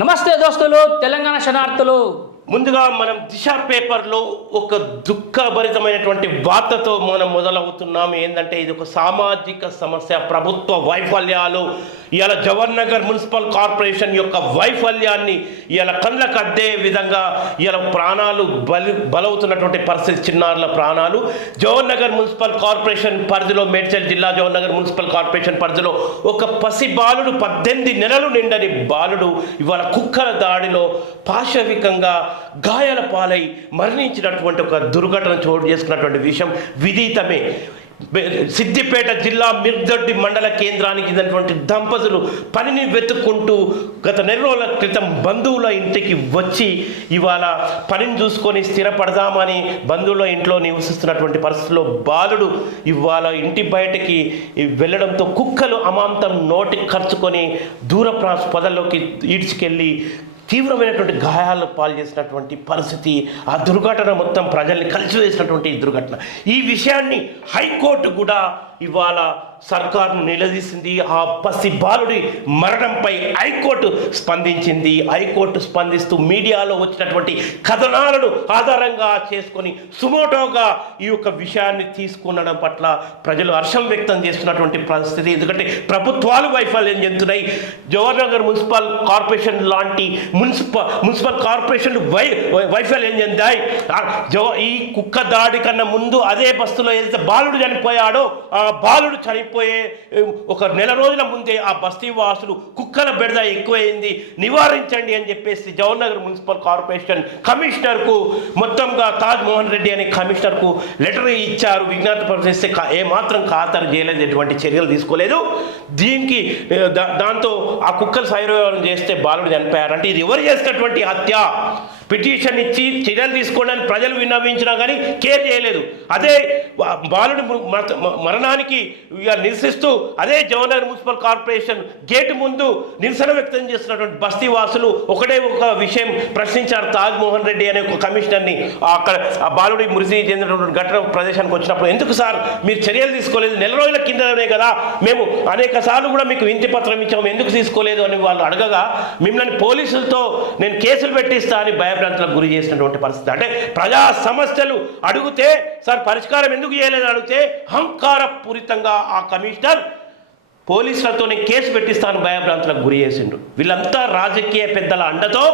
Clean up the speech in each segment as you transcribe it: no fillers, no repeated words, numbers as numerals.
నమస్తే దోస్తులు, తెలంగాణ శరణార్థులు. ముందుగా మనం దిశ పేపర్లో ఒక దుఃఖభరితమైనటువంటి వార్తతో మనం మొదలవుతున్నాం. ఏంటంటే ఇది ఒక సామాజిక సమస్య, ప్రభుత్వ వైఫల్యాలు. ఇవాళ జవహర్ నగర్ మున్సిపల్ కార్పొరేషన్ యొక్క వైఫల్యాన్ని ఇవాళ కళ్ళకు అద్దే విధంగా ఇవాళ ప్రాణాలు బలవుతున్నటువంటి పరిస్థితి, చిన్నారుల ప్రాణాలు. జవహర్ నగర్ మున్సిపల్ కార్పొరేషన్ పరిధిలో, మేడ్చల్ జిల్లా జవహర్ నగర్ మున్సిపల్ కార్పొరేషన్ పరిధిలో ఒక పసి బాలుడు, 18 నెలలు నిండని బాలుడు ఇవాళ కుక్కల దాడిలో పాశవికంగా గాయాల పాలై మరణించినటువంటి ఒక దుర్ఘటన చోటు చేసుకున్నటువంటి విషయం విదితమే. సిద్దిపేట జిల్లా మిర్దొడ్డి మండల కేంద్రానికి చెందినటువంటి దంపతులు పనిని వెతుక్కుంటూ గత నెల రోజుల క్రితం బంధువుల ఇంటికి వచ్చి ఇవాళ పనిని చూసుకొని స్థిరపడదామని బంధువుల ఇంట్లో నివసిస్తున్నటువంటి పరిస్థితుల్లో బాలుడు ఇవాళ ఇంటి బయటకి వెళ్ళడంతో కుక్కలు అమాంతం నోటి ఖర్చుకొని దూర పొదల్లోకి ఈడ్చుకెళ్ళి తీవ్రమైనటువంటి గాయాలు పాలు చేసినటువంటి పరిస్థితి. ఆ దుర్ఘటన మొత్తం ప్రజల్ని కలిసివేసినటువంటి ఈ దుర్ఘటన. ఈ విషయాన్ని హైకోర్టు కూడా ఇవాళ సర్కారును నిలదీసింది. ఆ పసి బాలుడి మరణంపై హైకోర్టు స్పందించింది. హైకోర్టు స్పందిస్తూ మీడియాలో వచ్చినటువంటి కథనాలను ఆధారంగా చేసుకొని సుమోటోగా ఈ యొక్క విషయాన్ని తీసుకునడం పట్ల ప్రజలు హర్షం వ్యక్తం చేస్తున్నటువంటి పరిస్థితి. ఎందుకంటే ప్రభుత్వాలు వైఫల్యం చెందుతున్నాయి. జవహర్ నగర్ మున్సిపల్ కార్పొరేషన్ లాంటి మున్సిపల్ కార్పొరేషన్ వైఫల్యం చెందాయి. ఈ కుక్క దాడి కన్నా ముందు అదే బస్సులో ఏదైతే బాలుడు చనిపోయాడో, ఆ బాలుడు చనిపోయే ఒక నెల రోజుల ముందే ఆ బస్తీ వాసులు కుక్కల బెడద ఎక్కువైంది, నివారించండి అని చెప్పేసి జవహర్ నగర్ మున్సిపల్ కార్పొరేషన్ కమిషనర్కు, మొత్తంగా తాజ్ మోహన్ రెడ్డి అనే కమిషనర్కు లెటర్ ఇచ్చారు. విజ్ఞప్తి పరిచేస్తే ఏమాత్రం ఖాతరు చేయలేదు, ఎటువంటి చర్యలు తీసుకోలేదు. దీనికి దాంతో ఆ కుక్కలు సైరవ్యం చేస్తే బాలుడు చనిపోయారు. అంటే ఇది ఎవరు చేసినటువంటి హత్య? పిటిషన్ ఇచ్చి చర్యలు తీసుకోవడానికి ప్రజలు విన్నవించినా కానీ కేర్ చేయలేదు. అదే బాలుడి మరణానికి నిరసిస్తూ అదే Jawahar Nagar municipal corporation gate ముందు నిరసన వ్యక్తం చేస్తున్నటువంటి బస్తీ వాసులు ఒకటే ఒక విషయం ప్రశ్నించారు. తాజ్ మోహన్ రెడ్డి అనే ఒక కమిషనర్ని అక్కడ ఆ బాలుడి మృతి చెందినటువంటి ఘటన ప్రదేశానికి వచ్చినప్పుడు, ఎందుకు సార్ మీరు చర్యలు తీసుకోలేదు? నెల రోజుల కిందనే కదా మేము అనేక సార్లు కూడా మీకు వినతి పత్రం ఇచ్చాము, ఎందుకు తీసుకోలేదు అని వాళ్ళు అడగగా, మిమ్మల్ని పోలీసులతో నేను కేసులు పెట్టిస్తా అని భయభ్రాంతులకు గురి చేసినటువంటి పరిస్థితి. అంటే ప్రజా సమస్యలు అడిగితే సార్ పరిష్కారం ఎందుకు చేయలేదని అడిగితే అహంకారపూరితంగా ఆ కమిషనర్ పోలీసులతో నేను కేసు పెట్టిస్తాను భయభ్రాంతులకు గురి చేసిండు. వీళ్ళంతా రాజకీయ పెద్దల అండతో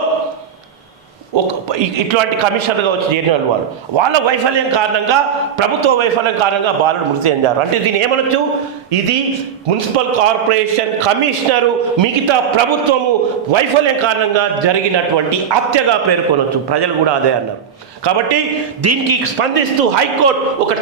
ఇట్లాంటి కమిషనర్గా వచ్చి చేరిన వాళ్ళు, వాళ్ళ వైఫల్యం కారణంగా, ప్రభుత్వ వైఫల్యం కారణంగా బాలుడు మృతి చెందారు. అంటే దీన్ని ఏమనొచ్చు? ఇది మున్సిపల్ కార్పొరేషన్ కమిషనరు, మిగతా ప్రభుత్వము వైఫల్యం కారణంగా జరిగినటువంటి హత్యగా పేర్కొనొచ్చు. ప్రజలు కూడా అదే అన్నారు. కాబట్టి దీనికి స్పందిస్తూ హైకోర్టు ఒక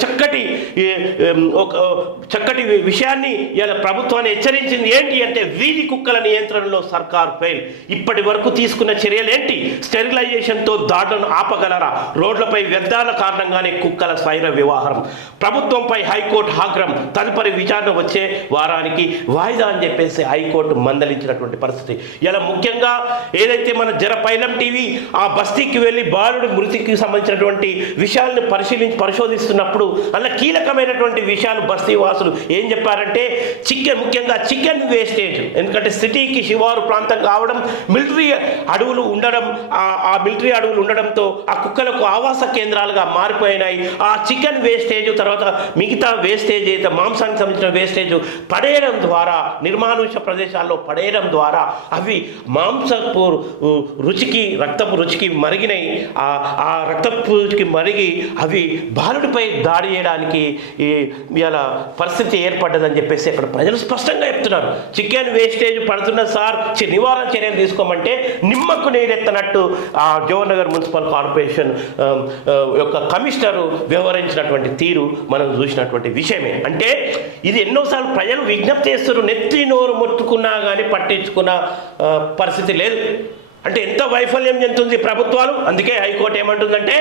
చక్కటి విషయాన్ని ఇలా ప్రభుత్వాన్ని హెచ్చరించింది. ఏంటి అంటే, వీధి కుక్కల నియంత్రణలో సర్కార్ ఫెయిల్. ఇప్పటి వరకు తీసుకున్న చర్యలు ఏంటి? స్టెరిలైజేషన్తో దాడులను ఆపగలరా? రోడ్లపై వ్యర్థాల కారణంగానే కుక్కల స్వైర వ్యవహారం. ప్రభుత్వంపై హైకోర్టు ఆగ్రహం. తదుపరి విచారణ వచ్చే వారానికి వాయిదా అని చెప్పేసి హైకోర్టు మందలించినటువంటి పరిస్థితి. ఇలా ముఖ్యంగా ఏదైతే మన పైలం టీవీ ఆ బస్తీకి వెళ్ళి బాలుడి మృతికి సంబంధించినటువంటి విషయాలను పరిశోధిస్తున్నప్పుడు అలా కీలకమైనటువంటి విషయాలు బస్తీ వాసులు ఏం చెప్పారంటే, ముఖ్యంగా చికెన్ వేస్టేజ్. ఎందుకంటే సిటీకి శివారు ప్రాంతం కావడం, మిలిటరీ అడవులు ఉండడం, ఆ మిలిటరీ అడవులు ఉండడంతో ఆ కుక్కలకు ఆవాస కేంద్రాలుగా మారిపోయినాయి. ఆ చికెన్ వేస్టేజ్, తర్వాత మిగతా వేస్టేజ్ అయితే మాంసానికి సంబంధించిన వేస్టేజ్ పడేయడం ద్వారా, నిర్మానుష ప్రదేశాల్లో పడేయడం ద్వారా అవి మాంసపు రుచికి, రక్తపు రుచికి మరిగినాయి. ఆ రక్తపు రుచికి మరిగి అవి బాలుడిపై దాడి చేయడానికి ఇలా పరిస్థితి ఏర్పడ్డదని చెప్పేసి అక్కడ ప్రజలు స్పష్టంగా చెప్తున్నారు. చికెన్ వేస్టేజ్ పడుతున్న సార్, నివారణ చర్యలు తీసుకోమంటే నిమ్మకు నీరెత్తనట్టు ఆ జవహర్ నగర్ మున్సిపల్ కార్పొరేషన్ యొక్క కమిషనరు వ్యవహరించినటువంటి తీరు మనం చూసినటువంటి విషయమే. అంటే ఇది ఎన్నోసార్లు ప్రజలు విజ్ఞప్తి చేస్తారు, నెత్తి నోరు మొత్తుకున్నా కానీ పట్టించుకున్న పరిస్థితి లేదు. అంటే ఎంత వైఫల్యం చెందుతుంది ప్రభుత్వాలు. అందుకే హైకోర్టు ఏమంటుందంటే,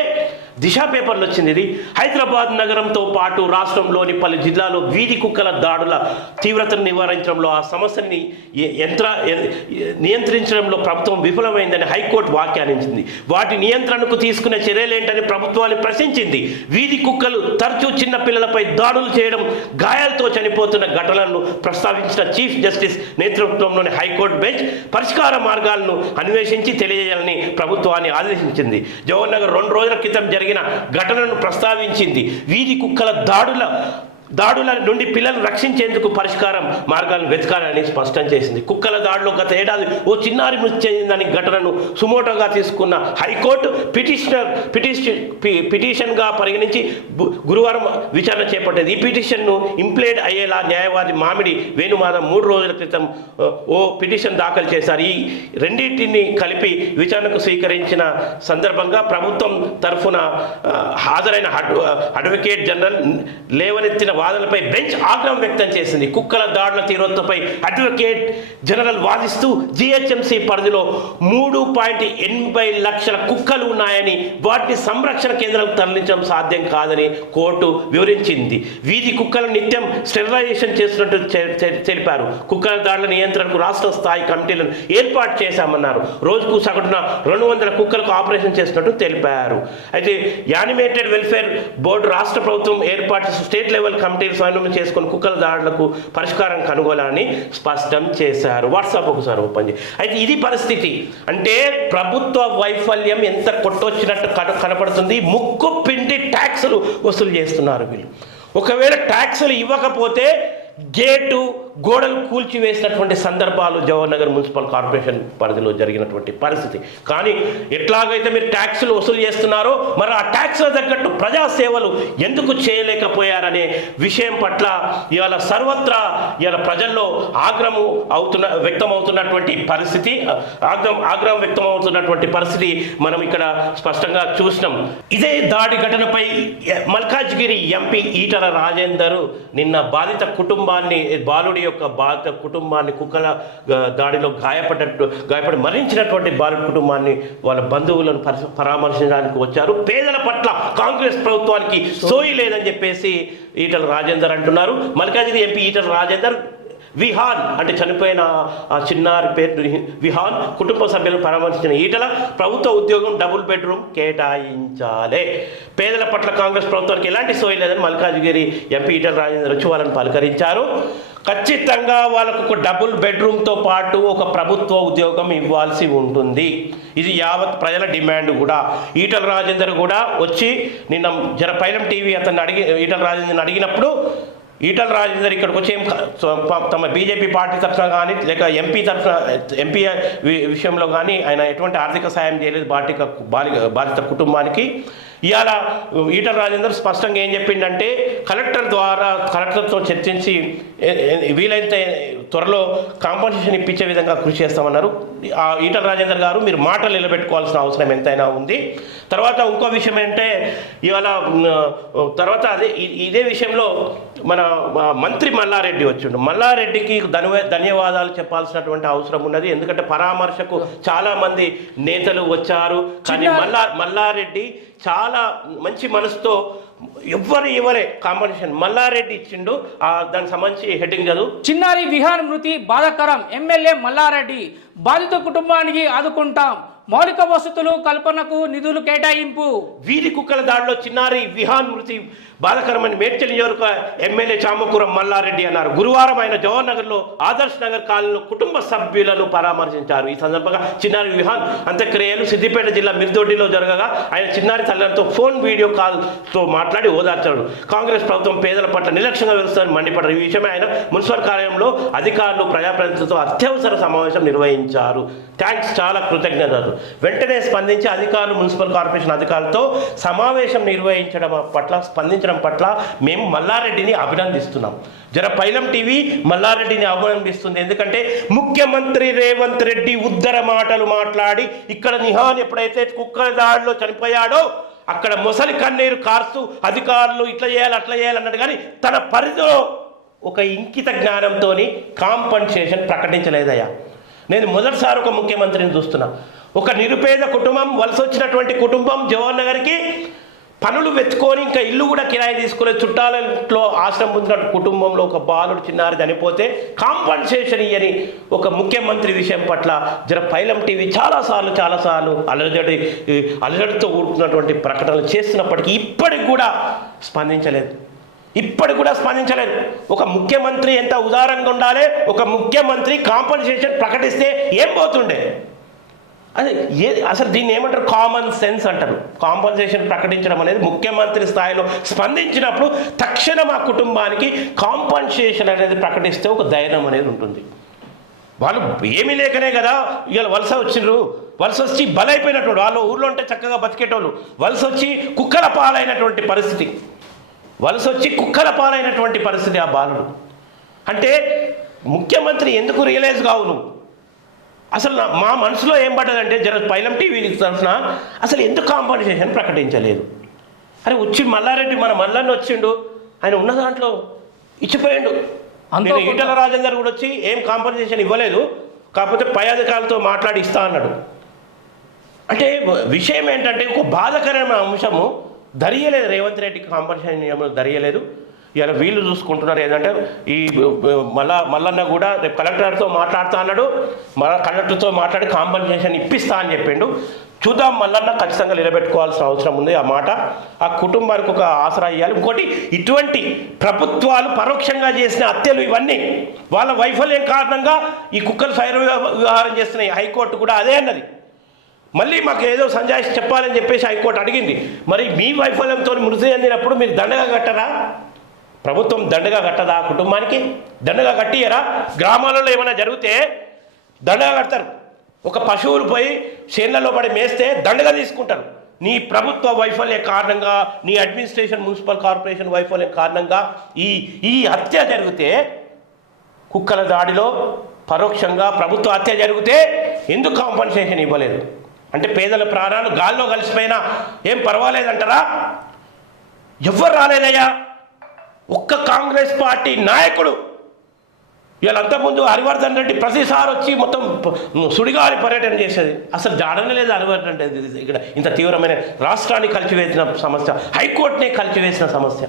దిశ పేపర్లో వచ్చింది ఇది. హైదరాబాద్ నగరంతో పాటు రాష్ట్రంలోని పలు జిల్లాలో వీధి కుక్కల దాడుల తీవ్రతను నివారించడంలో ఆ సమస్యని నియంత్రించడంలో ప్రభుత్వం విఫలమైందని హైకోర్టు వ్యాఖ్యానించింది. వాటి నియంత్రణకు తీసుకునే చర్యలేంటని ప్రభుత్వాన్ని ప్రశ్నించింది. వీధి కుక్కలు తరచూ చిన్న పిల్లలపై దాడులు చేయడం, గాయాలతో చనిపోతున్న ఘటనలను ప్రస్తావించిన చీఫ్ జస్టిస్ నేతృత్వంలోని హైకోర్టు బెంచ్ పరిష్కార మార్గాలను అన్వేషించి తెలియజేయాలని ప్రభుత్వాన్ని ఆదేశించింది. జవహర్ నగర్ 2 రోజుల క్రితం జరిగిన ఘటనను ప్రస్తావించింది. వీధి కుక్కల దాడుల నుండి పిల్లలు రక్షించేందుకు పరిష్కారం మార్గాలను వెతకాలని స్పష్టం చేసింది. కుక్కల దాడిలో గత ఏడాది ఓ చిన్నారి మృతి చెందిందని ఘటనను సుమోటోగా తీసుకున్న హైకోర్టు పిటిషన్గా పరిగణించి గురువారం విచారణ చేపట్టింది. ఈ పిటిషన్ను ఇంప్లేడ్ అయ్యేలా న్యాయవాది మామిడి వేణుమాధవ్ 3 రోజుల క్రితం ఓ పిటిషన్ దాఖలు చేశారు. ఈ రెండింటిని కలిపి విచారణకు స్వీకరించిన సందర్భంగా ప్రభుత్వం తరఫున హాజరైన అడ్వకేట్ జనరల్ లేవనెత్తిన వాదనలపై బెంచ్ ఆగ్రహం వ్యక్తం చేసింది. కుక్కల దాడుల తీవ్రతపై అడ్వకేట్ జనరల్ వాదిస్తూ జిహెచ్ఎంసీ పరిధిలో 3.80 లక్షల కుక్కలు ఉన్నాయని, వాటిని సంరక్షణ కేంద్రాలకు తరలించడం సాధ్యం కాదని కోర్టు వివరించింది. వీధి కుక్కలను నిత్యం స్టెరిలైజేషన్ చేస్తున్నట్టు తెలిపారు. కుక్కల దాడుల నియంత్రణకు రాష్ట్ర స్థాయి కమిటీలను ఏర్పాటు చేశామన్నారు. రోజుకు సగటున 200 కుక్కలకు ఆపరేషన్ చేస్తున్నట్టు తెలిపారు. అయితే యానిమేటెడ్ వెల్ఫేర్ బోర్డు రాష్ట్ర ప్రభుత్వం ఏర్పాటు స్టేట్ లెవెల్ కమిటీలు స్వయం చేసుకుని కుక్కల దాడులకు పరిష్కారం కనుగొనాలని స్పష్టం చేశారు. వాట్సాప్ ఒకసారి ఓపెన్ చేయి. అయితే ఇది పరిస్థితి. అంటే ప్రభుత్వ వైఫల్యం ఎంత కొట్టొచ్చినట్టు కనపడుతుంది. ముక్కు పిండి ట్యాక్సులు వసూలు చేస్తున్నారు వీళ్ళు. ఒకవేళ ట్యాక్సులు ఇవ్వకపోతే గేటు గోడలు కూల్చివేసినటువంటి సందర్భాలు జవహర్ నగర్ మున్సిపల్ కార్పొరేషన్ పరిధిలో జరిగినటువంటి పరిస్థితి. కానీ ఎట్లాగైతే మీరు ట్యాక్సులు వసూలు చేస్తున్నారో మరి ఆ ట్యాక్సుల తగ్గట్టు ప్రజాసేవలు ఎందుకు చేయలేకపోయారనే విషయం పట్ల ఇవాళ సర్వత్రా ఇవాళ ప్రజల్లో వ్యక్తమవుతున్నటువంటి పరిస్థితి ఆగ్రహం వ్యక్తమవుతున్నటువంటి పరిస్థితి మనం ఇక్కడ స్పష్టంగా చూసినాం. ఇదే దాడి ఘటనపై మల్కాజ్గిరి ఎంపీ ఈటల రాజేందర్ నిన్న బాధిత బాలుడి యొక్క బాధిత కుటుంబాన్ని కుక్కల దాడిలో గాయపడి మరణించినటువంటి బాలుడి కుటుంబాన్ని వాళ్ళ బంధువులను పరామర్శించడానికి వచ్చారు. పేదల పట్ల కాంగ్రెస్ ప్రభుత్వానికి సోయి లేదని చెప్పేసి ఈటల రాజేందర్ అంటున్నారు. మల్కాజ్గిరి ఎంపీ ఈటల రాజేందర్ విహాన్ అంటే చనిపోయిన ఆ చిన్నారి పేరు విహాన్ కుటుంబ సభ్యులను పరామర్శించిన ఈటల ప్రభుత్వ ఉద్యోగం డబుల్ బెడ్రూమ్ కేటాయించాలి, పేదల పట్ల కాంగ్రెస్ ప్రభుత్వానికి ఎలాంటి సోయి లేదని మల్కాజ్గిరి ఎంపీ ఈటల రాజేందర్ వచ్చి వాళ్ళని పలకరించారు. ఖచ్చితంగా వాళ్ళకు ఒక డబుల్ బెడ్రూమ్తో పాటు ఒక ప్రభుత్వ ఉద్యోగం ఇవ్వాల్సి ఉంటుంది. ఇది యావత్ ప్రజల డిమాండ్ కూడా. ఈటల రాజేందర్ కూడా వచ్చి నిన్న పైలం టీవీ ఈటల రాజేందర్ని అడిగినప్పుడు ఈటల రాజేందర్ ఇక్కడికి వచ్చి తమ బీజేపీ పార్టీ తరఫున కానీ లేక ఎంపీ విషయంలో కానీ ఆయన ఎటువంటి ఆర్థిక సాయం చేయలేదు బాధిత కుటుంబానికి. ఇవాళ ఈటల రాజేందర్ స్పష్టంగా ఏం చెప్పిండంటే కలెక్టర్తో చర్చించి వీలైతే త్వరలో కాంపన్సేషన్ ఇప్పించే విధంగా కృషి చేస్తామన్నారు. ఆ ఈటల రాజేందర్ గారు మీరు మాటలు నిలబెట్టుకోవాల్సిన అవసరం ఎంతైనా ఉంది. తర్వాత ఇంకో విషయం ఏంటంటే ఇవాళ తర్వాత ఇదే విషయంలో మన మంత్రి మల్లారెడ్డి వచ్చిండు. మల్లారెడ్డికి ధన్యవాదాలు చెప్పాల్సినటువంటి అవసరం ఉన్నది. ఎందుకంటే పరామర్శకు చాలామంది నేతలు వచ్చారు. కానీ మల్లారెడ్డి చాలా మంచి మనసుతో ఇవ్వరే కాంపన్సేషన్ మల్లారెడ్డి ఇచ్చిండు. దానికి సంబంధించి హెడ్డింగ్ చదువు. చిన్నారి విహాన్ మృతి బాధాకరం, ఎమ్మెల్యే మల్లారెడ్డి బాధిత కుటుంబానికి ఆదుకుంటాం, మౌలిక వసతులు కల్పనకు నిధులు కేటాయింపు. వీధి కుక్కల దాడిలో చిన్నారి విహాన్ మృతి బాధాకరమని మేడ్చల్ నియోజక ఎమ్మెల్యే చామకూరం మల్లారెడ్డి అన్నారు. గురువారం ఆయన జవహర్ నగర్లో ఆదర్శ్ నగర్ కాలనీలో కుటుంబ సభ్యులను పరామర్శించారు. ఈ సందర్భంగా చిన్నారి విహాన్ అంత్యక్రియలు సిద్దిపేట జిల్లా మిర్దొడ్డిలో జరగగా ఆయన చిన్నారి తల్లిదండ్రులతో ఫోన్ వీడియో కాల్తో మాట్లాడి ఓదార్చాడు. కాంగ్రెస్ ప్రభుత్వం పేదల పట్ల నిర్లక్ష్యంగా వ్యవహరిస్తుందని మండిపడ్డారు. ఈ విషయమై ఆయన మున్సిపల్ కార్యాలయంలో అధికారులు ప్రజాప్రతినిధులతో అత్యవసర సమావేశం నిర్వహించారు. థ్యాంక్స్, చాలా కృతజ్ఞతలు. వెంటనే స్పందించి అధికారులు మున్సిపల్ కార్పొరేషన్ అధికారులతో సమావేశం స్పందించడం పట్ల మేము మల్లారెడ్డిని అభినందిస్తున్నాం. పైలం టీవీ మల్లారెడ్డిని అభినందిస్తుంది. ఎందుకంటే ముఖ్యమంత్రి రేవంత్ రెడ్డి ఉద్దర మాటలు మాట్లాడి ఇక్కడ నిహాన్ ఎప్పుడైతే కుక్కల దాడిలో చనిపోయాడో అక్కడ మొసలి కన్నీరు కార్స్తూ అధికారులు ఇట్లా చేయాలి అట్లా చేయాలన్నాడు. కానీ తన పరిధిలో ఒక ఇంకిత జ్ఞానంతో కాంపన్సేషన్ ప్రకటించలేదయ్యా. నేను మొదటిసారి ఒక ముఖ్యమంత్రిని చూస్తున్నా. ఒక నిరుపేద కుటుంబం, వలస వచ్చినటువంటి కుటుంబం జవహర్ నగర్కి పనులు వెతుకొని ఇంకా ఇల్లు కూడా కిరాయి తీసుకునే చుట్టాలలో ఆశ్రమం పొందిన కుటుంబంలో ఒక బాలుడు చిన్నారి చనిపోతే కాంపన్సేషన్ ఇయ్యని ఒక ముఖ్యమంత్రి విషయం పట్ల జర పైలం టీవీ చాలాసార్లు అలజడితో కూడుకున్నటువంటి ప్రకటనలు చేస్తున్నప్పటికీ ఇప్పటికి కూడా స్పందించలేదు. ఒక ముఖ్యమంత్రి ఎంత ఉదారంగా ఉండాలి. ఒక ముఖ్యమంత్రి కాంపన్సేషన్ ప్రకటిస్తే ఏం పోతుండే? అదే అసలు దీన్ని ఏమంటారు? కామన్ సెన్స్ అంటారు. కాంపన్సేషన్ ప్రకటించడం అనేది ముఖ్యమంత్రి స్థాయిలో స్పందించినప్పుడు తక్షణం ఆ కుటుంబానికి కాంపన్సేషన్ అనేది ప్రకటిస్తే ఒక ధైర్యం అనేది ఉంటుంది. వాళ్ళు ఏమీ లేకనే కదా ఇవాళ వలస వచ్చిండ్రు. వలస వచ్చి బలైపోయినటువంటి వాళ్ళు ఊళ్ళో ఉంటే చక్కగా బతికేటోళ్ళు వలస వచ్చి కుక్కల పాలైనటువంటి పరిస్థితి ఆ బాలుడు. అంటే ముఖ్యమంత్రి ఎందుకు రియలైజ్ కావు నువ్వు? అసలు మా మనసులో ఏం పడ్డదంటే పైలం టీవీ తరఫున అసలు ఎందుకు కాంపన్సేషన్ ప్రకటించలేదు? అరే వచ్చి మల్లారెడ్డి మన మల్లన్న వచ్చిండు, ఆయన ఉన్న దాంట్లో ఇచ్చిపోయిండు. నేను ఈటల రాజేందర్ కూడా వచ్చి ఏం కాంపన్సేషన్ ఇవ్వలేదు, కాకపోతే పై అధికారులతో మాట్లాడి ఇస్తా అన్నాడు. అంటే విషయం ఏంటంటే ఒక బాధాకరమైన అంశము ధరియలేదు. రేవంత్ రెడ్డికి కాంపన్సేషన్ ధరియలేదు. ఇలా వీళ్ళు చూసుకుంటున్నారు ఏంటంటే ఈ మల్లన్న కూడా రేపు కలెక్టర్తో మాట్లాడుతా అన్నాడు. కలెక్టర్తో మాట్లాడి కాంపన్సేషన్ ఇప్పిస్తా అని చెప్పిండు. చూద్దాం, మల్లన్న ఖచ్చితంగా నిలబెట్టుకోవాల్సిన అవసరం ఉంది. ఆ మాట ఆ కుటుంబానికి ఒక ఆసరా ఇవ్వాలి. ఇంకోటి, ఇటువంటి ప్రభుత్వాలు పరోక్షంగా చేసిన హత్యలు ఇవన్నీ వాళ్ళ వైఫల్యం కారణంగా ఈ కుక్కలు స్వైర వ్యవహారం చేస్తున్నాయి. హైకోర్టు కూడా అదే అన్నది. మళ్ళీ మాకు ఏదో సంజాయిషి చెప్పాలని చెప్పేసి హైకోర్టు అడిగింది. మరి మీ వైఫల్యంతో మృతి చెందినప్పుడు మీరు దండగా కట్టరా? ప్రభుత్వం దండగా కట్టదా? కుటుంబానికి దండగా కట్టియరా? గ్రామాలలో ఏమైనా జరిగితే దండగా కడతారు. ఒక పశువులు పోయి చేళ్లలో పడి మేస్తే దండగా తీసుకుంటారు. నీ ప్రభుత్వ వైఫల్యం కారణంగా, నీ అడ్మినిస్ట్రేషన్ మున్సిపల్ కార్పొరేషన్ వైఫల్యం కారణంగా ఈ హత్య జరిగితే, కుక్కల దాడిలో పరోక్షంగా ప్రభుత్వ హత్య జరిగితే ఎందుకు కాంపన్సేషన్ ఇవ్వలేదు? అంటే పేదల ప్రాణాలు గాల్లో కలిసిపోయినా ఏం పర్వాలేదంటారా? ఎవ్వరు రాలేదయ్యా. ఒక్క కాంగ్రెస్ పార్టీ నాయకుడు వీళ్ళంతా ముందు హరివర్ధన్ రెడ్డి ప్రతిసారి వచ్చి మొత్తం సుడిగాలి పర్యటన చేసేది. అసలు జాడనే లేదు హరివర్ధన్ రెడ్డి. ఇక్కడ ఇంత తీవ్రమైన రాష్ట్రాన్ని కలిసివేసిన సమస్య, హైకోర్టునే కలిసివేసిన సమస్య.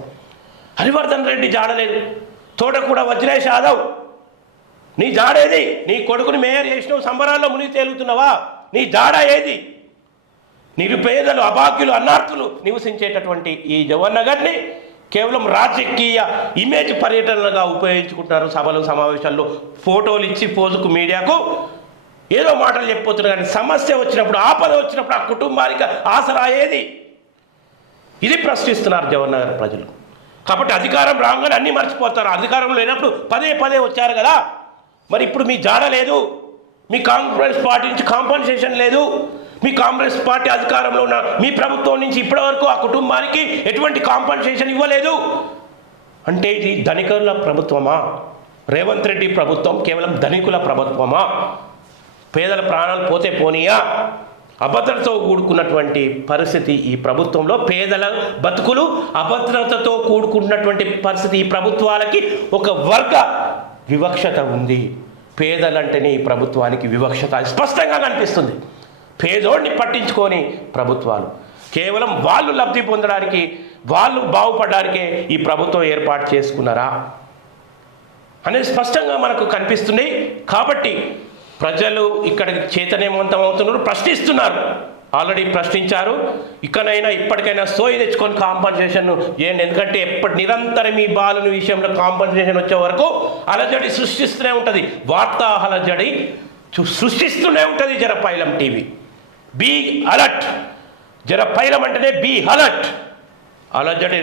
హరివర్ధన్ రెడ్డి జాడలేదు. తోటకూడ వజ్రేష్ యాదవ్, నీ జాడేది? నీ కొడుకుని మేయర్ చేసినావు, సంబరాల్లో మునిగి తేలుతున్నావా? నీ జాడ ఏది? నిరుపేదలు, అభాగ్యులు, అన్నార్థులు నివసించేటటువంటి ఈ జవహర్ నగర్ని కేవలం రాజకీయ ఇమేజ్ పర్యటనలుగా ఉపయోగించుకుంటున్నారు. సభలు సమావేశాల్లో ఫోటోలు ఇచ్చి పోజుకు మీడియాకు ఏదో మాటలు చెప్పిపోతున్నారు. కానీ సమస్య వచ్చినప్పుడు, ఆపద వచ్చినప్పుడు ఆ కుటుంబానికి ఆసరా ఏది? ఇది ప్రశ్నిస్తున్నారు జవహర్ నగర్ ప్రజలు. కాబట్టి అధికారం రాగానే అన్నీ మర్చిపోతారు. అధికారం లేనప్పుడు పదే వచ్చారు కదా. మరి ఇప్పుడు మీ జాడ లేదు. మీ కాంగ్రెస్ పార్టీ నుంచి కాంపన్సేషన్ లేదు. మీ కాంగ్రెస్ పార్టీ అధికారంలో ఉన్న మీ ప్రభుత్వం నుంచి ఇప్పటివరకు ఆ కుటుంబానికి ఎటువంటి కాంపన్సేషన్ ఇవ్వలేదు. అంటే ఇది ధనికుల ప్రభుత్వమా? రేవంత్ రెడ్డి ప్రభుత్వం కేవలం ధనికుల ప్రభుత్వమా? పేదల ప్రాణాలు పోతే పోనీయా? అభద్రతతో కూడుకున్నటువంటి పరిస్థితి ఈ ప్రభుత్వంలో, పేదల బతుకులు అభద్రతతో కూడుకున్నటువంటి పరిస్థితి ఈ ప్రభుత్వాలకి ఒక వర్గ వివక్షత ఉంది. పేదలంటేనే ఈ ప్రభుత్వానికి వివక్షత స్పష్టంగా కనిపిస్తుంది. పేదోడిని పట్టించుకొని ప్రభుత్వాలు కేవలం వాళ్ళు లబ్ధి పొందడానికి, వాళ్ళు బాగుపడడానికే ఈ ప్రభుత్వం ఏర్పాటు చేసుకున్నారా అనేది స్పష్టంగా మనకు కనిపిస్తుంది. కాబట్టి ప్రజలు ఇక్కడ చైతన్యవంతం అవుతున్నారు, ప్రశ్నిస్తున్నారు. ఆల్రెడీ ప్రశ్నించారు. ఇప్పటికైనా సోయి తెచ్చుకొని కాంపన్సేషన్ చేయండి. ఎందుకంటే నిరంతరం ఈ బాలుని విషయంలో కాంపన్సేషన్ వచ్చే వరకు అలజడి సృష్టిస్తూనే ఉంటుంది. వార్తా అలజడి సృష్టిస్తూనే ఉంటుంది. పైలం టీవీ బీ అలర్ట్. పైలం అంటేనే బీ అలర్ట్. అలజడి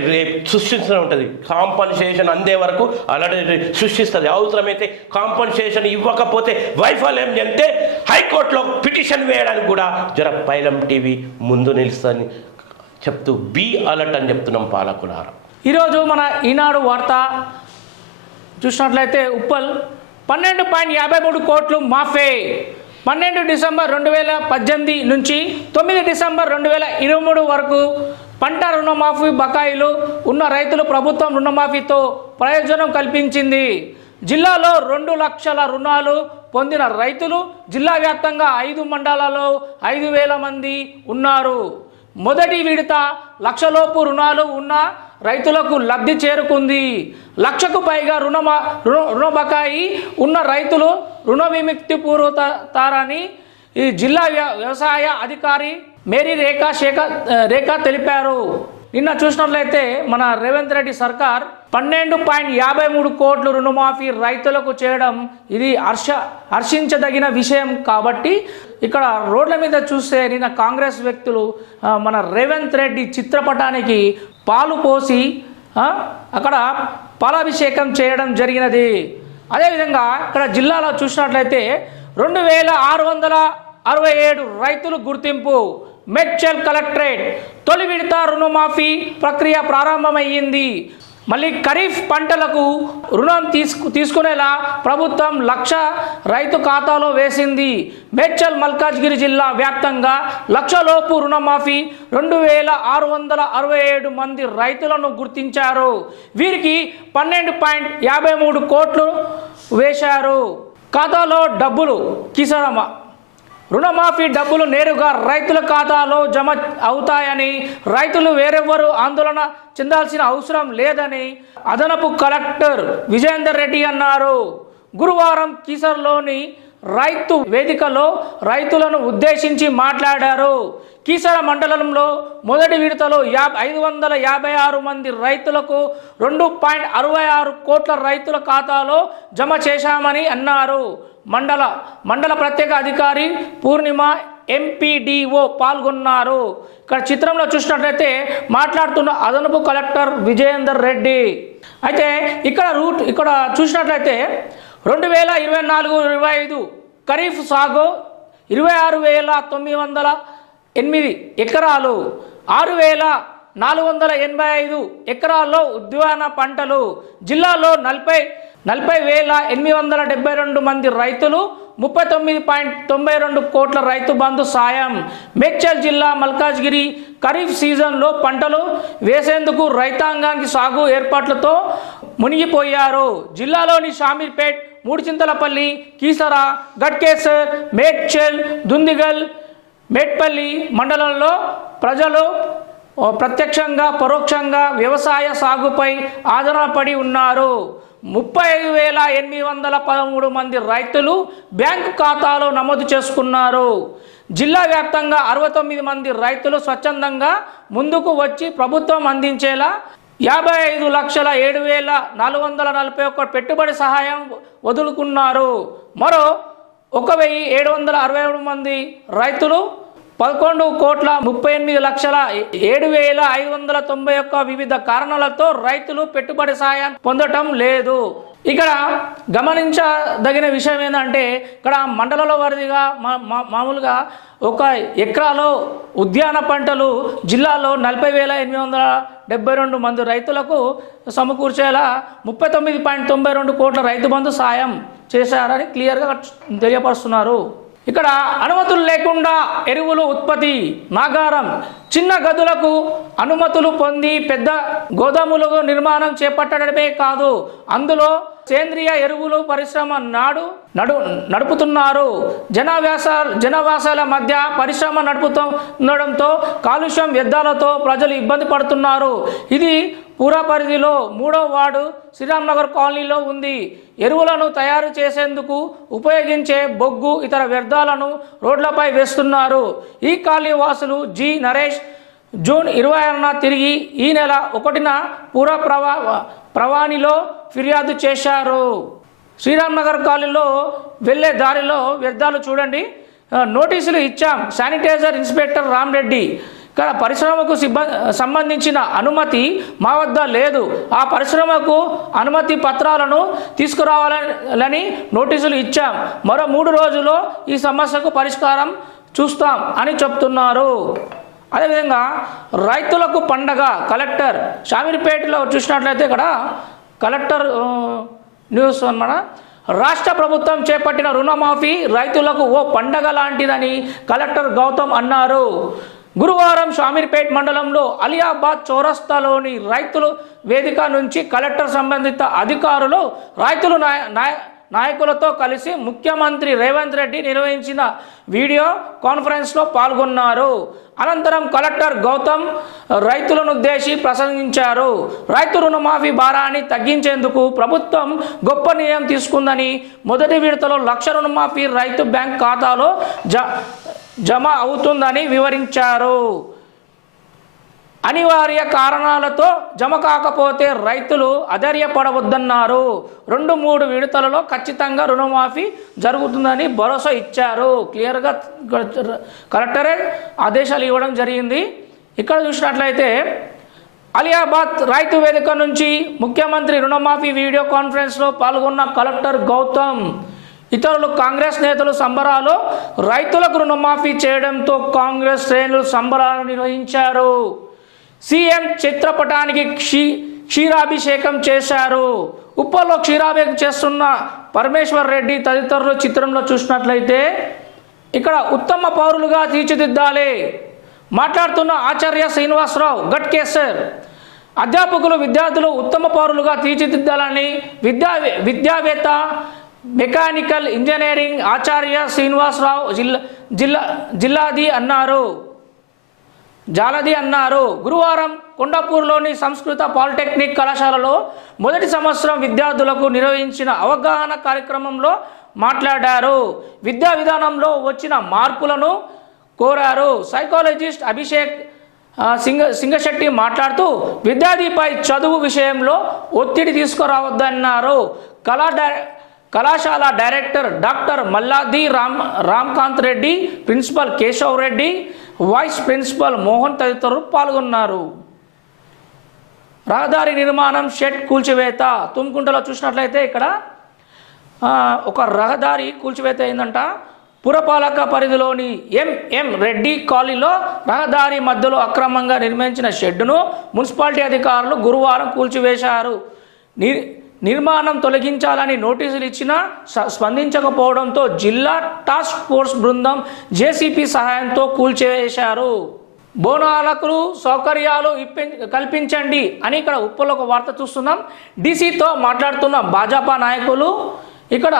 సృష్టిస్తూనే ఉంటుంది. కాంపన్సేషన్ అందే వరకు అలజడి సృష్టిస్తుంది. అవసరమైతే కాంపన్సేషన్ ఇవ్వకపోతే వైఫల్యం చెందితే హైకోర్టులో పిటిషన్ వేయడానికి కూడా పైలం టీవీ ముందు నిలుస్తుందని చెప్తూ బీ అలర్ట్ అని చెప్తున్నాం పాలకులారా. ఈరోజు మన ఈనాడు వార్త చూసినట్లయితే ఉప్పల్ 12.53 కోట్లు మాఫీ. 12 డిసెంబర్ 2018 నుంచి 9 డిసెంబర్ 2023 వరకు పంట రుణమాఫీ బకాయిలు ఉన్న రైతులు ప్రభుత్వం రుణమాఫీతో ప్రయోజనం కల్పించింది. జిల్లాలో 2 లక్షల రుణాలు పొందిన రైతులు జిల్లా వ్యాప్తంగా 5 మండలాల్లో 5,000 మంది ఉన్నారు. మొదటి విడత లక్షలోపు రుణాలు ఉన్న రైతులకు లబ్ధి చేరుకుంది. లక్షకు పైగా రుణ బకాయి ఉన్న రైతులు రుణ విముక్తి పూర్వతారని ఈ జిల్లా వ్యవసాయ అధికారి మేరీ రేఖ తెలిపారు. నిన్న చూసినట్లయితే మన రేవంత్ రెడ్డి సర్కార్ 12.53 కోట్లు రుణమాఫీ రైతులకు చేయడం ఇది హర్షించదగిన విషయం. కాబట్టి ఇక్కడ రోడ్ల మీద చూస్తే నిన్న కాంగ్రెస్ వ్యక్తులు మన రేవంత్ రెడ్డి చిత్రపటానికి పాలు పోసి అక్కడ పాలాభిషేకం చేయడం జరిగినది. అదేవిధంగా ఇక్కడ జిల్లాలో చూసినట్లయితే 2667 రైతులు గుర్తింపు. మేడ్చల్ కలెక్టరేట్ తొలి విడత రుణమాఫీ ప్రక్రియ ప్రారంభమయ్యింది. మళ్ళీ ఖరీఫ్ పంటలకు రుణం తీసుకునేలా ప్రభుత్వం 1,00,000 రైతు ఖాతాలో వేసింది. మేడ్చల్ మల్కాజ్గిరి జిల్లా వ్యాప్తంగా 1,00,000 లోపు రుణమాఫీ 2667 మంది రైతులను గుర్తించారు. వీరికి 12.53 కోట్లు వేశారు. ఖాతాలో డబ్బులు కిసరమ రుణమాఫీ డబ్బులు నేరుగా రైతుల ఖాతాలో జమ అవుతాయని, రైతులు వేరెవ్వరూ ఆందోళన చెందాల్సిన అవసరం లేదని అదనపు కలెక్టర్ విజయేందర్ రెడ్డి అన్నారు. గురువారం కీసర్లోని రైతు వేదికలో రైతులను ఉద్దేశించి మాట్లాడారు. కీసర మండలంలో మొదటి విడతలో 556 మంది రైతులకు 2.66 కోట్ల రైతుల ఖాతాలో జమ చేశామని అన్నారు. మండల ప్రత్యేక అధికారి పూర్ణిమ ఎంపీడీఓ పాల్గొన్నారు. ఇక్కడ చిత్రంలో చూసినట్లయితే మాట్లాడుతున్న అదనపు కలెక్టర్ విజయేందర్ రెడ్డి. అయితే ఇక్కడ చూసినట్లయితే 2024-25 ఖరీఫ్ సాగు 26,908 ఎకరాలు, 6,485 ఎకరాల్లో ఉద్యాన పంటలు. జిల్లాలో 40,872 మంది రైతులు, 39.92 కోట్ల రైతు బంధు సాయం. మేడ్చల్ జిల్లా మల్కాజ్గిరి ఖరీఫ్ సీజన్లో పంటలు వేసేందుకు రైతాంగానికి సాగు ఏర్పాట్లతో మునిగిపోయారు. జిల్లాలోని షామీర్పేట్, మూడుచింతలపల్లి, కీసర, గట్కేసర్, మేడ్చల్, దుందిగల్, మేడ్పల్లి మండలంలో ప్రజలు ప్రత్యక్షంగా పరోక్షంగా వ్యవసాయ సాగుపై ఆధారపడి ఉన్నారు. 35,813 మంది రైతులు బ్యాంకు ఖాతాలో నమోదు చేసుకున్నారు. జిల్లా వ్యాప్తంగా 69 మంది రైతులు స్వచ్ఛందంగా ముందుకు వచ్చి ప్రభుత్వం అందించేలా 55,07,441 పెట్టుబడి సహాయం వదులుకున్నారు. మరో 1,767 మంది రైతులు 11,38,07,591 వివిధ కారణాలతో రైతులు పెట్టుబడి సాయం పొందటం లేదు. ఇక్కడ గమనించదగిన విషయం ఏంటంటే ఇక్కడ మండలంలో వారిగా మామూలుగా 1 ఎకరాలో ఉద్యాన పంటలు జిల్లాలో 40,872 మంది రైతులకు సమకూర్చేలా 39.92 కోట్ల రైతు బంధు సాయం చేశారని క్లియర్గా తెలియపరుస్తున్నారు. ఇక్కడ అనుమతులు లేకుండా ఎరువులు ఉత్పత్తి. నాగారం చిన్న గదులకు అనుమతులు పొంది పెద్ద గోదాములకు నిర్మాణం చేపట్టడమే కాదు, అందులో సేంద్రియ ఎరువులు పరిశ్రమ నడుపుతున్నారు. జనవాసాల మధ్య పరిశ్రమ నడుపుతుండడంతో కాలుష్యం వ్యర్థాలతో ప్రజలు ఇబ్బంది పడుతున్నారు. ఇది పూరా పరిధిలో 3వ వార్డు శ్రీరామ్ నగర్ కాలనీలో ఉంది. ఎరువులను తయారు చేసేందుకు ఉపయోగించే బొగ్గు ఇతర వ్యర్థాలను రోడ్లపై వేస్తున్నారు. ఈ కాలనీ వాసులు జి నరేష్ జూన్ 26న తిరిగి ఈ నెల 1న పూర ప్రవాణిలో ఫిర్యాదు చేశారు. శ్రీరామ్ నగర్ కాలనీలో వెళ్ళే దారిలో వ్యర్థాలు చూడండి, నోటీసులు ఇచ్చాం. శానిటైజర్ ఇన్స్పెక్టర్ రామరెడ్డి ఇక్కడ పరిశ్రమకు సంబంధించిన అనుమతి మా వద్ద లేదు, ఆ పరిశ్రమకు అనుమతి పత్రాలను తీసుకురావాలని నోటీసులు ఇచ్చాం. మరో 3 రోజుల్లో ఈ సమస్యకు పరిష్కారం చూస్తాం అని చెప్తున్నారు. అదేవిధంగా రైతులకు పండగ. కలెక్టర్ షామీర్పేటలో చూసినట్లయితే ఇక్కడ కలెక్టర్ న్యూస్ అన్నమాట. రాష్ట్ర ప్రభుత్వం చేపట్టిన రుణమాఫీ రైతులకు ఓ పండగ లాంటిదని కలెక్టర్ గౌతమ్ అన్నారు. గురువారం షామీర్పేట్ మండలంలో అలియాబాద్ చౌరస్తాలోని రైతుల వేదిక నుంచి కలెక్టర్ సంబంధిత అధికారులు రైతులు నాయకులతో కలిసి ముఖ్యమంత్రి రేవంత్ రెడ్డి నిర్వహించిన వీడియో కాన్ఫరెన్స్లో పాల్గొన్నారు. అనంతరం కలెక్టర్ గౌతమ్ రైతులను ఉద్దేశించి ప్రసంగించారు. రైతు రుణమాఫీ భారాన్ని తగ్గించేందుకు ప్రభుత్వం గొప్ప నిర్ణయం తీసుకుందని, మొదటి విడతలో 1,00,000 రుణమాఫీ రైతు బ్యాంక్ ఖాతాలో జమ అవుతుందని వివరించారు. అనివార్య కారణాలతో జమ కాకపోతే రైతులు అధైర్యపడవద్దన్నారు. 2-3 విడతలలో ఖచ్చితంగా రుణమాఫీ జరుగుతుందని భరోసా ఇచ్చారు. క్లియర్గా కలెక్టరేట్ ఆదేశాలు ఇవ్వడం జరిగింది. ఇక్కడ చూసినట్లయితే అలియాబాద్ రైతు వేదిక నుంచి ముఖ్యమంత్రి రుణమాఫీ వీడియో కాన్ఫరెన్స్లో పాల్గొన్న కలెక్టర్ గౌతమ్ ఇతరులు కాంగ్రెస్ నేతలు సంబరాలు రైతులకు రుణమాఫీ చేయడంతో కాంగ్రెస్ శ్రేణులు సంబరాలు నిర్వహించారు. సీఎం చిత్రపటానికి క్షీరాభిషేకం చేశారు. ఉప్పల్లో క్షీరాభిషేకం చేస్తున్న పరమేశ్వర్ రెడ్డి తదితరులు చిత్రంలో చూసినట్లయితే ఇక్కడ ఉత్తమ పౌరులుగా తీర్చిదిద్దాలి మాట్లాడుతున్న ఆచార్య శ్రీనివాసరావు గట్కేసర్. అధ్యాపకులు విద్యార్థులు ఉత్తమ పౌరులుగా తీర్చిదిద్దాలని విద్యావేత్త మెకానికల్ ఇంజనీరింగ్ ఆచార్య శ్రీనివాసరావు జాలది అన్నారు. గురువారం కొండాపూర్లోని సంస్కృత పాలిటెక్నిక్ కళాశాలలో మొదటి సంవత్సరం విద్యార్థులకు నిర్వహించిన అవగాహన కార్యక్రమంలో మాట్లాడారు. విద్యా విధానంలో వచ్చిన మార్పులను కోరారు. సైకాలజిస్ట్ అభిషేక్ సింగశెట్టి మాట్లాడుతూ విద్యార్థిపై చదువు విషయంలో ఒత్తిడి తీసుకురావద్దన్నారు. కళాశాల director doctor Malladi Ramkanth Reddy, principal Keshav Reddy, vice principal Mohan తదితరులు పాల్గొన్నారు. రహదారి నిర్మాణం షెడ్ కూల్చివేత. తుమ్కుంటలో చూసినట్లయితే ఇక్కడ ఒక రహదారి కూల్చివేత అయిందంట. పురపాలక పరిధిలోని ఎంఎం రెడ్డి కాలనీలో రహదారి మధ్యలో అక్రమంగా నిర్మించిన షెడ్డును మున్సిపాలిటీ అధికారులు గురువారం కూల్చివేశారు. నిర్మాణం తొలగించాలని నోటీసులు ఇచ్చినా స్పందించకపోవడంతో జిల్లా టాస్క్ ఫోర్స్ బృందం జేసీపీ సహాయంతో కూల్చివేశారు. బోనాలకు సౌకర్యాలు కల్పించండి అని ఇక్కడ ఉప్పలో ఒక వార్త చూస్తున్నాం. డీసీతో మాట్లాడుతున్న భాజపా నాయకులు ఇక్కడ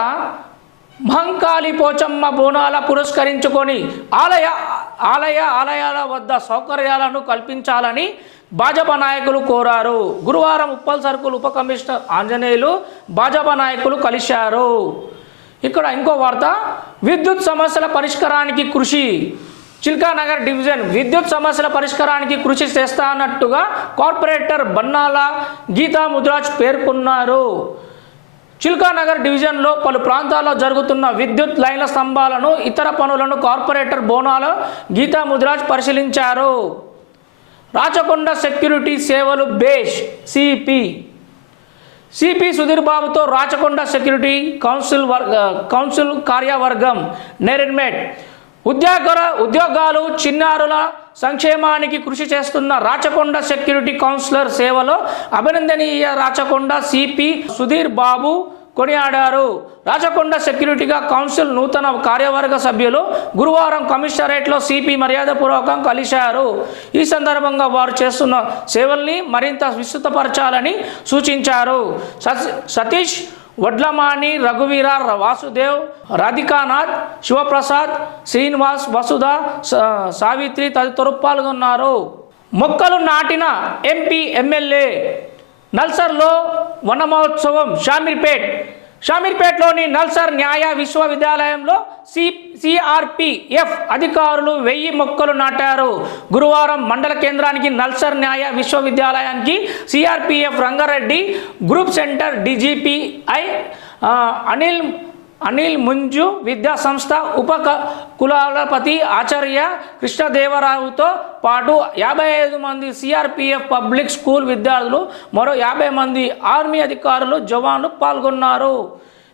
మహంకాళి పోచమ్మ బోనాల పురస్కరించుకొని ఆలయాల వద్ద సౌకర్యాలను కల్పించాలని భాజపా నాయకులు కోరారు. గురువారం ఉప్పల్ సర్కిల్ ఉప కమిషనర్ ఆంజనేయులు భాజపా నాయకులు కలిశారు. ఇక్కడ ఇంకో వార్త, విద్యుత్ సమస్యల పరిష్కారానికి కృషి. చిల్కానగర్ డివిజన్ విద్యుత్ సమస్యల పరిష్కారానికి కృషి చేస్తానట్టుగా కార్పొరేటర్ బన్నాల గీతా ముద్రాజ్ పేర్కొన్నారు. చిల్కానగర్ డివిజన్లో పలు ప్రాంతాల్లో జరుగుతున్న విద్యుత్ లైన్ల స్తంభాలను ఇతర పనులను కార్పొరేటర్ బోనాల గీతా ముద్రాజ్ పరిశీలించారు. రాచకొండ సెక్యూరిటీ సేవలు బేష్ సిపి సుధీర్ బాబుతో రాచకొండ సెక్యూరిటీ కౌన్సిల్ కార్యవర్గం నిర్మేట్ ఉద్యోగాలు చిన్నారుల సంక్షేమానికి కృషి చేస్తున్న రాచకొండ సెక్యూరిటీ కౌన్సిలర్ సేవలో అభినందనీయ రాచకొండ సిపి సుధీర్ బాబు కొనియాడారు. రాచకొండ సెక్యూరిటీగా కౌన్సిల్ నూతన కార్యవర్గ సభ్యులు గురువారం కమిషనరేట్లో సిపి మర్యాదపూర్వకం కలిశారు. ఈ సందర్భంగా వారు చేస్తున్న సేవల్ని మరింత విస్తృతపరచాలని సూచించారు. సతీష్, వడ్లమాని, రఘువీర, వాసుదేవ్, రాధికానాథ్, శివప్రసాద్, శ్రీనివాస్, వసుధ, సావిత్రి తదితరులు పాల్గొన్నారు. మొక్కలు నాటిన ఎంపీ ఎమ్మెల్యే. నల్సర్లో వన మహోత్సవం. షామీర్పేట్లోని నల్సర్ న్యాయ విశ్వవిద్యాలయంలో సిఆర్పిఎఫ్ అధికారులు 1000 మొక్కలు నాటారు. గురువారం మండల కేంద్రానికి నల్సర్ న్యాయ విశ్వవిద్యాలయానికి CRPF Rangareddy group center DGPI Anil Munju విద్యా సంస్థ ఉప కులాధిపతి ఆచార్య కృష్ణదేవరావుతో పాటు 55 మంది సిఆర్పిఎఫ్ పబ్లిక్ స్కూల్ విద్యార్థులు, మరో 50 మంది ఆర్మీ అధికారులు, జవాన్లు పాల్గొన్నారు.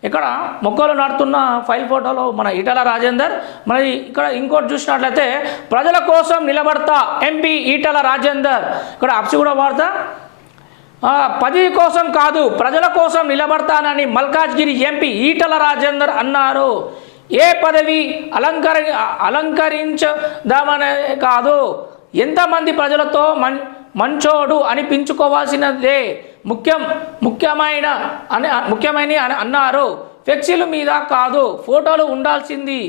ఇక్కడ మొక్కలు నాటుతున్న ఫైల్ ఫోటోలో మన ఈటల రాజేందర్. మరి ఇక్కడ ఇంకోటి చూసినట్లయితే ప్రజల కోసం నిలబడతా ఎంపీ ఈటల రాజేందర్. ఇక్కడ అప్సిగూడ వార్త, పదవి కోసం కాదు ప్రజల కోసం నిలబడతానని మల్కాజ్గిరి ఎంపీ ఈటల రాజేందర్ అన్నారు. ఏ పదవి అలంకరించదామనే కాదు, ఎంతమంది ప్రజలతో మంచోడు అనిపించుకోవాల్సినదే ముఖ్యమైన అని అన్నారు. ఫ్లెక్సీల మీద కాదు, ఫోటోలు ఉండాల్సింది.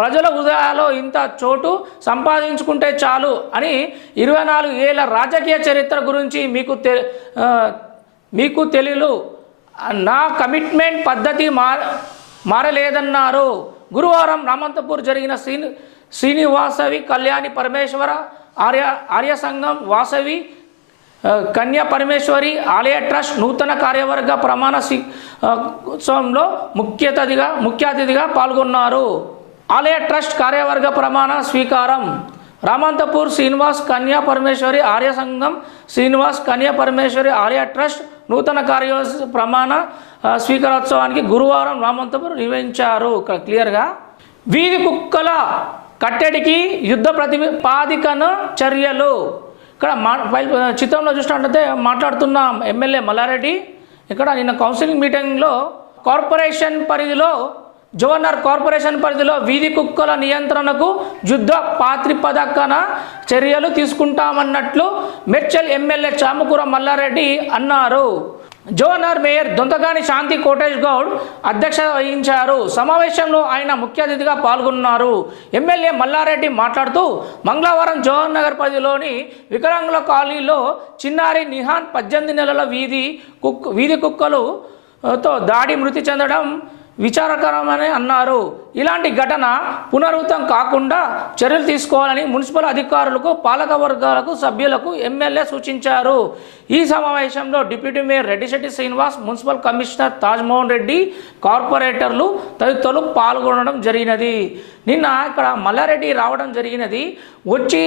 ప్రజల హృదయాల్లో ఇంత చోటు సంపాదించుకుంటే చాలు అని 24 ఏళ్ల రాజకీయ చరిత్ర గురించి మీకు తెలియదు. నా కమిట్మెంట్ పద్ధతి మారలేదన్నారు. గురువారం రామంతపూర్ జరిగిన శ్రీనివాసవి కళ్యాణి పరమేశ్వర ఆర్య సంఘం వాసవి కన్యా పరమేశ్వరి ఆలయ ట్రస్ట్ నూతన కార్యవర్గ ప్రమాణ ఉత్సవంలో ముఖ్య అతిథిగా పాల్గొన్నారు. ఆలయ ట్రస్ట్ కార్యవర్గ ప్రమాణ స్వీకారం. రామంతపూర్ శ్రీనివాస్ కన్యా పరమేశ్వరి ఆర్య సంఘం శ్రీనివాస్ కన్యా పరమేశ్వరి ఆలయ ట్రస్ట్ నూతన కార్యవర్గ ప్రమాణ స్వీకారోత్సవానికి గురువారం రామంతపూర్ నిర్వహించారు. ఇక్కడ క్లియర్గా వీధి కుక్కల కట్టడికి యుద్ధ ప్రతిపాదికన చర్యలు. ఇక్కడ చిత్రంలో చూసినట్లయితే మాట్లాడుతున్న ఎమ్మెల్యే మల్లారెడ్డి ఇక్కడ నిన్న కౌన్సిలింగ్ మీటింగ్లో జవహర్ కార్పొరేషన్ పరిధిలో వీధి కుక్కల నియంత్రణకు యుద్ధ ప్రాతిపదికన చర్యలు తీసుకుంటామన్నట్లు మేడ్చల్ ఎమ్మెల్యే చామకూర మల్లారెడ్డి అన్నారు. జవహర్ మేయర్ దొంతగాని శాంతి కోటేష్ గౌడ్ అధ్యక్షత వహించారు. సమావేశంలో ఆయన ముఖ్య అతిథిగా పాల్గొన్నారు. ఎమ్మెల్యే మల్లారెడ్డి మాట్లాడుతూ మంగళవారం జవహర్ నగర్ పరిధిలోని వికలాంగుల కాలనీలో చిన్నారి నిహాన్ 18 నెలల వీధి కుక్కలతో దాడి మృతి చెందడం విచారకరమని అన్నారు. ఇలాంటి ఘటన పునరావృతం కాకుండా చర్యలు తీసుకోవాలని మున్సిపల్ అధికారులకు పాలక వర్గాలకు సభ్యులకు ఎమ్మెల్యే సూచించారు. ఈ సమావేశంలో deputy mayor Reddishetti Srinivas, municipal commissioner Tajmohan Reddy, కార్పొరేటర్లు తదితరులు పాల్గొనడం జరిగినది. నిన్న ఇక్కడ మల్లారెడ్డి రావడం జరిగినది. వచ్చి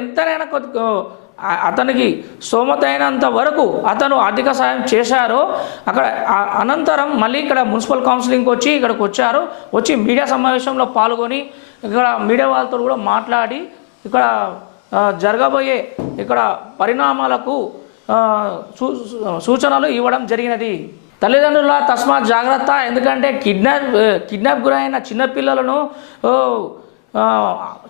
ఎంతైనా అతనికి స్తోమతైనంత వరకు అతను ఆర్థిక సాయం చేశారో అక్కడ అనంతరం మళ్ళీ ఇక్కడ మున్సిపల్ కౌన్సిలింగ్కి ఇక్కడికి వచ్చారు. వచ్చి మీడియా సమావేశంలో పాల్గొని ఇక్కడ మీడియా వాళ్ళతో కూడా మాట్లాడి ఇక్కడ జరగబోయే ఇక్కడ పరిణామాలకు సూచనలు ఇవ్వడం జరిగినది. తల్లిదండ్రుల తస్మాత్ జాగ్రత్త, ఎందుకంటే కిడ్నాప్ గురైన చిన్నపిల్లలను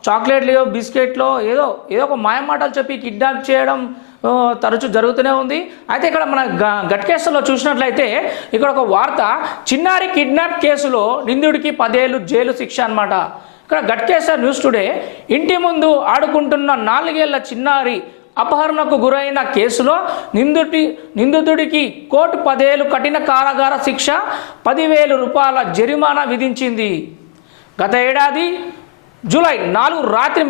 చాక్లెట్లు బిస్కెట్లో ఏదో ఒక మాయమాటలు చెప్పి కిడ్నాప్ చేయడం తరచూ జరుగుతూనే ఉంది. అయితే ఇక్కడ మన గట్కేశ్వర్లో చూసినట్లయితే ఇక్కడ ఒక వార్త, చిన్నారి కిడ్నాప్ కేసులో నిందితుడికి 10 ఏళ్ళు జైలు శిక్ష అన్నమాట. ఇక్కడ గట్కేశ్వర్ న్యూస్ టుడే ఇంటి ముందు ఆడుకుంటున్న 4 ఏళ్ల చిన్నారి అపహరణకు గురైన కేసులో నిందితుడికి కోర్టు 10 ఏళ్ళు కఠిన కారాగార శిక్ష, 10,000 రూపాయల జరిమానా విధించింది. గత ఏడాది జూలై 4 రాత్రి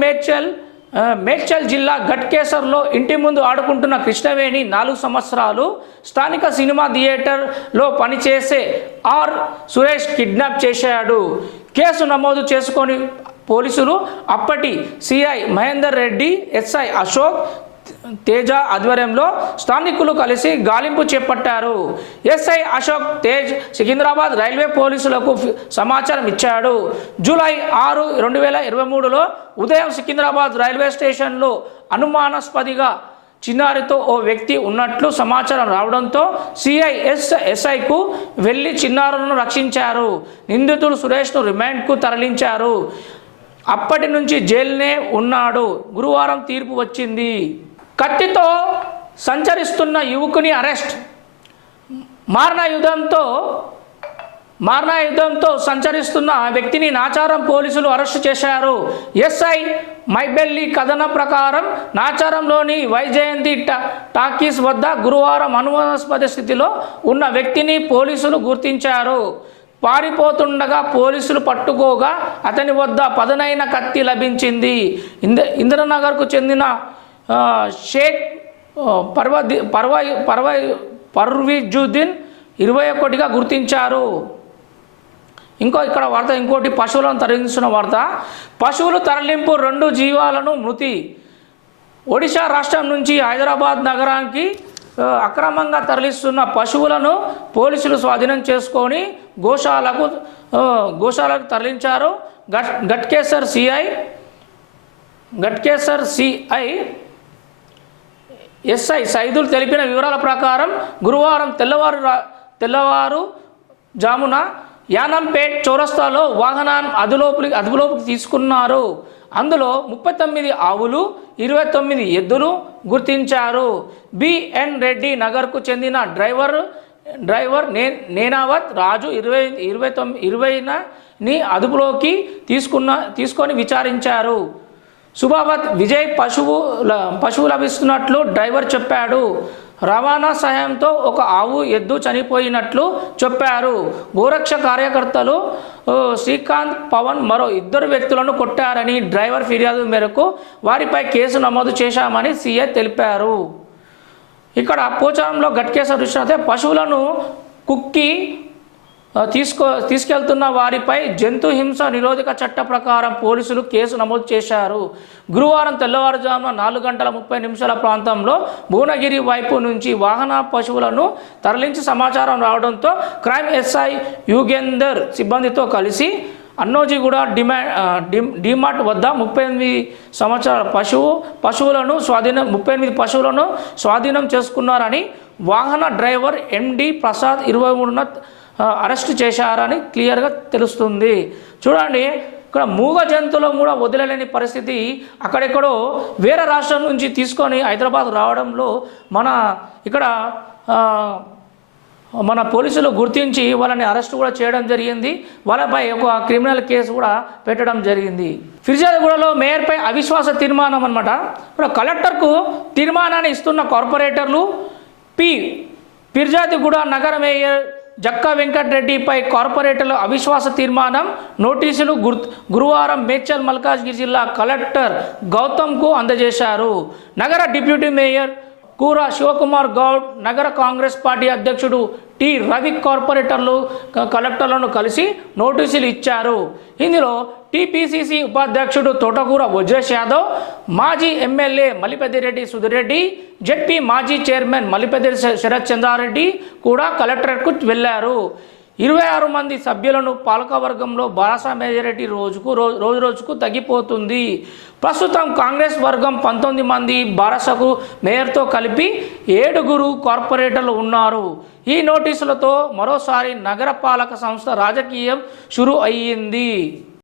మేడ్చల్ జిల్లా గట్కేసర్లో ఇంటి ముందు ఆడుకుంటున్న కృష్ణవేణి 4 సంవత్సరాలు స్థానిక సినిమా థియేటర్లో పనిచేసే సురేష్ కిడ్నాప్ చేశాడు. కేసు నమోదు చేసుకొని పోలీసులు అప్పటి సిఐ మహేందర్ రెడ్డి, ఎస్ఐ అశోక్ తేజ ఆధ్వర్యంలో స్థానికులు కలిసి గాలింపు చేపట్టారు. ఎస్ఐ అశోక్ తేజ్ సికింద్రాబాద్ రైల్వే పోలీసులకు సమాచారం ఇచ్చాడు. జూలై 6, 2023లో ఉదయం సికింద్రాబాద్ రైల్వే స్టేషన్లో అనుమానాస్పదిగా చిన్నారితో ఓ వ్యక్తి ఉన్నట్లు సమాచారం రావడంతో ఎస్ఐకు వెళ్లి చిన్నారులను రక్షించారు. నిందితుడు సురేష్ను రిమాండ్కు తరలించారు. అప్పటి నుంచి జైలునే ఉన్నాడు. గురువారం తీర్పు వచ్చింది. కత్తితో సంచరిస్తున్న యువకుని అరెస్ట్. మారణాయుధంతో సంచరిస్తున్న వ్యక్తిని నాచారం పోలీసులు అరెస్టు చేశారు. ఎస్ఐ మైబెల్లి కథనం ప్రకారం నాచారంలోని వైజయంతి టాకీస్ వద్ద గురువారం అనుమానాస్పద స్థితిలో ఉన్న వ్యక్తిని పోలీసులు గుర్తించారు. పారిపోతుండగా పోలీసులు పట్టుకోగా అతని వద్ద పదునైన కత్తి లభించింది. ఇంద్రనగర్కు చెందిన షేక్ పర్వీజుద్దీన్ 21గా గుర్తించారు. ఇక్కడ వార్త ఇంకోటి, పశువులను తరలించిన వార్త. పశువులు తరలింపు 2 జీవాలను మృతి. ఒడిశా రాష్ట్రం నుంచి హైదరాబాద్ నగరానికి అక్రమంగా తరలిస్తున్న పశువులను పోలీసులు స్వాధీనం చేసుకొని గోశాలకు తరలించారు. గట్కేసర్ సిఐ ఎస్ఐ సైదుల్ తెలిపిన వివరాల ప్రకారం గురువారం తెల్లవారు జామున యానంపేట్ చౌరస్తాలో వాహనాన్ని అదుపులోకి తీసుకున్నారు. అందులో 39 ఆవులు, 29 ఎద్దులు గుర్తించారు. బిఎన్ రెడ్డి నగర్కు చెందిన డ్రైవర్ డ్రైవర్ నేనావత్ రాజు 20ని అదుపులోకి తీసుకొని విచారించారు. సుభావత్ విజయ్ పశువు లభిస్తున్నట్లు డ్రైవర్ చెప్పాడు. రవాణా సహాయంతో ఒక ఆవు ఎద్దు చనిపోయినట్లు చెప్పారు. గోరక్ష కార్యకర్తలు శ్రీకాంత్ పవన్ మరో 2 వ్యక్తులను కొట్టారని డ్రైవర్ ఫిర్యాదు మేరకు వారిపై కేసు నమోదు చేశామని సీఐ తెలిపారు. ఇక్కడ పోచారంలో గట్కేశ్వర విశ్వనాథ్ పశువులను కుక్కి తీసుకెళ్తున్న వారిపై జంతు హింస నిరోధక చట్ట ప్రకారం పోలీసులు కేసు నమోదు చేశారు. గురువారం తెల్లవారుజామున 4:30 ప్రాంతంలో భువనగిరి వైపు నుంచి వాహన పశువులను తరలించి సమాచారం రావడంతో క్రైమ్ ఎస్ఐ యుగేందర్ సిబ్బందితో కలిసి అన్నోజీగూడ డిమార్ట్ వద్ద 38 సంవత్సరాల పశువులను 38 పశువులను స్వాధీనం చేసుకున్నారని, వాహన డ్రైవర్ ఎండి ప్రసాద్ 23న అరెస్ట్ చేశారని క్లియర్గా తెలుస్తుంది. చూడండి, ఇక్కడ మూగ జంతువులు కూడా వదిలేని పరిస్థితి. అక్కడెక్కడో వేరే రాష్ట్రం నుంచి తీసుకొని హైదరాబాద్ రావడంలో మన పోలీసులు గుర్తించి వాళ్ళని అరెస్ట్ కూడా చేయడం జరిగింది. వాళ్ళపై ఒక క్రిమినల్ కేసు కూడా పెట్టడం జరిగింది. ఫిర్యాదుగూడలో మేయర్పై అవిశ్వాస తీర్మానం అన్నమాట. ఇప్పుడు కలెక్టర్కు తీర్మానాన్ని ఇస్తున్న కార్పొరేటర్లు ఫిర్యాదుగూడ నగర మేయర్ జక్కా వెంకటరెడ్డిపై కార్పొరేటర్లు అవిశ్వాస తీర్మానం నోటీసులు గురువారం మేడ్చల్ మల్కాజ్గిరి జిల్లా కలెక్టర్ గౌతమ్కు అందజేశారు. నగర డిప్యూటీ మేయర్ కూర శివకుమార్ గౌడ్, నగర కాంగ్రెస్ పార్టీ అధ్యక్షుడు టి రవి కలెక్టర్లను కలిసి నోటీసులు ఇచ్చారు. ఇందులో టీపీసీసీ ఉపాధ్యక్షుడు తోటకూర వజ్రేష్ యాదవ్, మాజీ ఎమ్మెల్యే మలిపెద్దిరెడ్డి సుధిరెడ్డి, జెడ్పీ మాజీ చైర్మన్ మలిపెద్ది శరత్ చంద్రారెడ్డి కూడా కలెక్టరేట్కు వెళ్లారు. 26 మంది సభ్యులను పాలకవర్గంలో బారాసా మెజారిటీ రోజుకు తగ్గిపోతుంది. ప్రస్తుతం కాంగ్రెస్ వర్గం 19 మంది, బారాసాకు మేయర్తో కలిపి 7 కార్పొరేటర్లు ఉన్నారు. ఈ నోటీసులతో మరోసారి నగర పాలక సంస్థ రాజకీయం షురు అయ్యింది.